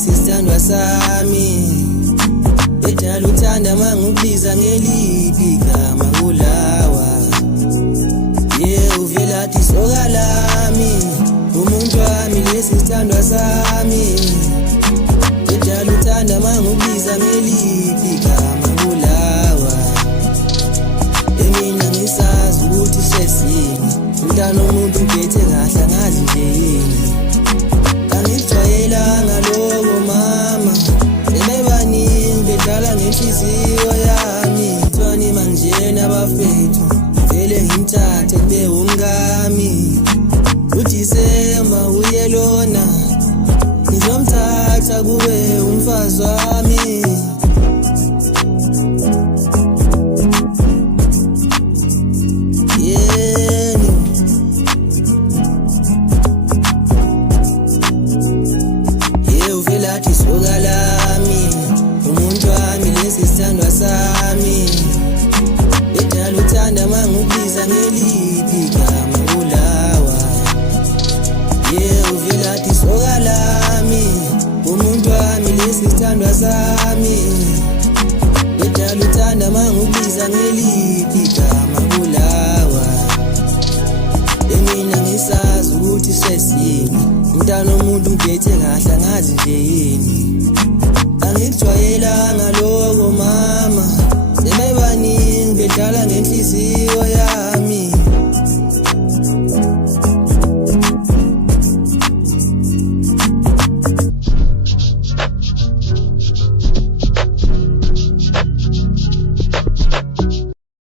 lesi sithandwa sami edala uthanda mangubiza ngeliphi igama kulawa uvelaphi soka lami umuntu wami lesi sithandwa sami edala uthanda mangubiza ngeliphi igama kulawa emina ngisazi ukuthi sesini umntana umuntu uphethe kahle ngazi nje yini angijwayelanga lokho mama sebebaningi bedlala ngenhliziyo yami thwani manjena bafethu vele ngimthathe kube umngami uDisemba uye lona ngizomthatha kube umfazi wami uvelaphi soka lami umuntu wami lesi sithandwa sami edala uthanda mangubiza ngeliphi igama kulawa uvelaphi soka lami umuntu wami lesi sithandwa sami edala uthanda mangubiza ngeliphi igama kulawa emina ngisazi ukuthi sesini umntana umuntu mphethe kahle ngazi nje yini